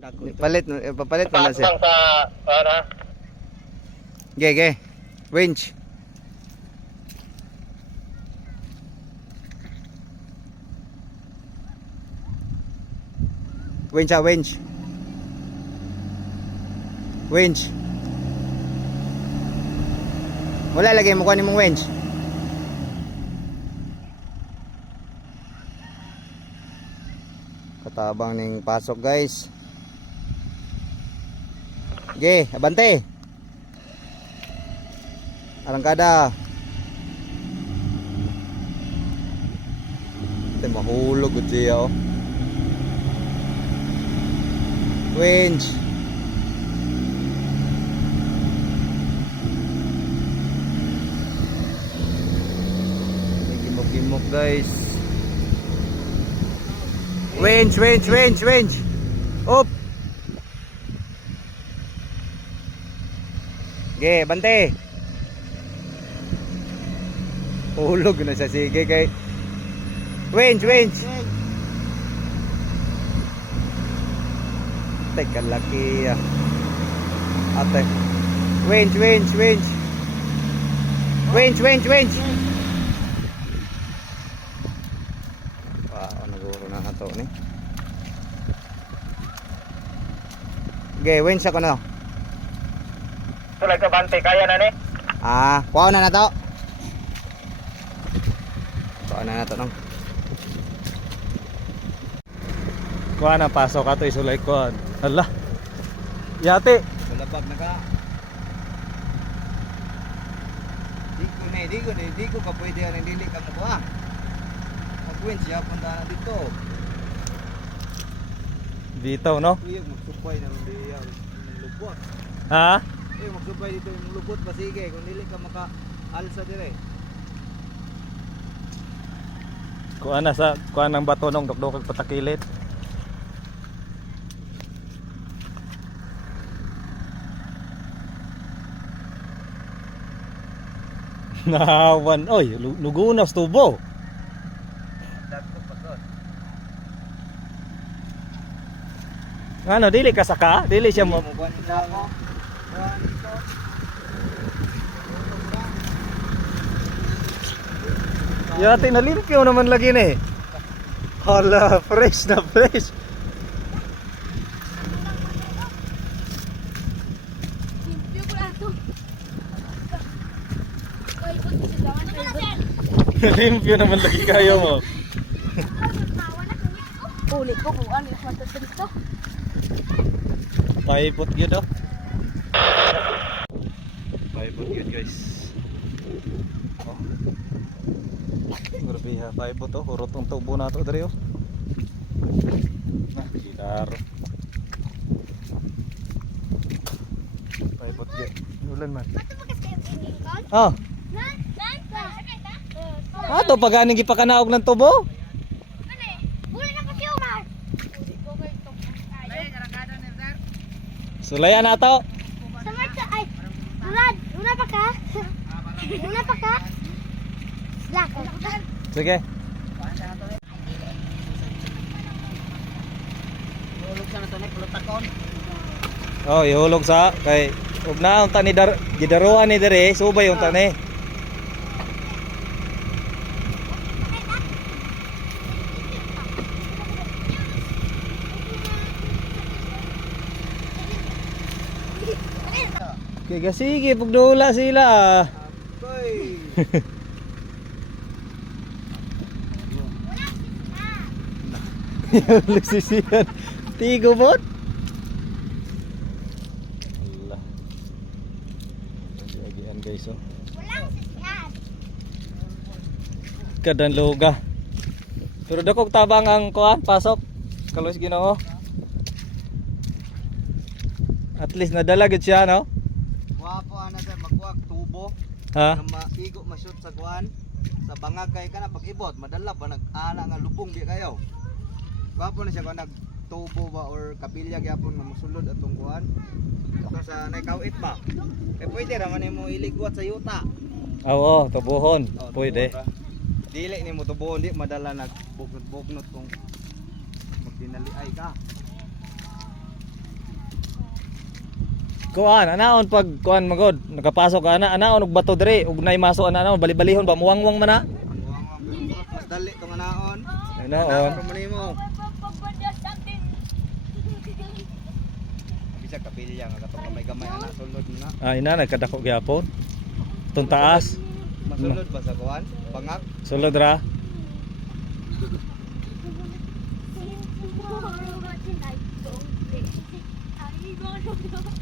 Palit, papalit mo na siya. Sa para. Ge. Winch. Winch. Winch. Wala lagay mo kunin mong winch. Katabang ning pasok guys. Ge, abante. Arangkada. Ito mahulog gud siya oh. Winch. Gimok guys. Winch. Up. Ge, bante. Hulog na sa sige kay. Winch. Teka laki ah. Ate. Winch. Wow, naguro na ato ni. Okay, winch ako na. Sulay ka bante kaya na ni. Kuha na to. Kuha na to nang. Kuha na pasok ato isulay ko. Hala. Yate. Balabag na ka. Di ko ka pwede ang dili ka mo kuha. Mag-winch siya punta na dito. Dito no? Uyog magsupay na ron diya lubot. Ha? Magsupay dito yung lubot pa sige kung dili ka maka-alsa dire. Kuha na sa kuha ng bato nung dukdukag patakilit. Nahawan. Oy, lugunas tubo. Ano, dili ka saka? Dili siya mo. Yate nalimpyo naman lagi na eh. Hala, fresh na fresh. Nalimpyo naman lagi kayo mo. Ulit ko kung ano yung matasalit to. Paipot yun oh. Paipot yun guys. Oh. Grabe ha, paipot oh. Urot ang tubo na ito dari oh. Gilaro. Paipot yun. Ulan man. Oh. Ato paganing gipakanaog ng tubo. Sulayan na to. Ay, una pa ka? Una pa ka? Lako. Sige. Hulog sa nato ni pulutakon. Oh, ihulog sa kay ug na unta ni gidaruan ni dire, subay unta ni. Kaya sige, pagdula sila. Lugsisiyan. Tigo bot. Allah. Agian guys oh. Kadan luga. Pero dakog tabang ang kuan pasok. Kalos Ginoo. At least nadala gid siya no. Wapo ana sir magkuha tubo. Ha? Na maigo ma-shoot sa kuan sa bangag kay kana pag-ibot madala pa nag-ana nga lubong di kayo. Wapo na siya kung nagtubo ba or kapilya gyapon nga mosulod atong kuan. Ito sa naikawit ba? Eh pwede ra man imo iligwat sa yuta. Oo, tubuhon. Oh, Pwede. tubuhon ra. Dili nimo tubuhon di madala nagbugnot-bugnot kung magdinali ay ka. Kuan, anaon pag kuan magod, nakapasok ka anaon og bato dire, ug nay maso anaon bali-balihon ba muwangwang man na. Mas dali tong anaon. Anaon. Pero manimo. Bisa kapilya nga katong gamay-gamay ana sulod na. Ah, ina nagkadako gyapon. Tong taas, Masulod ba sa kuan? Bangag. sulod ra. I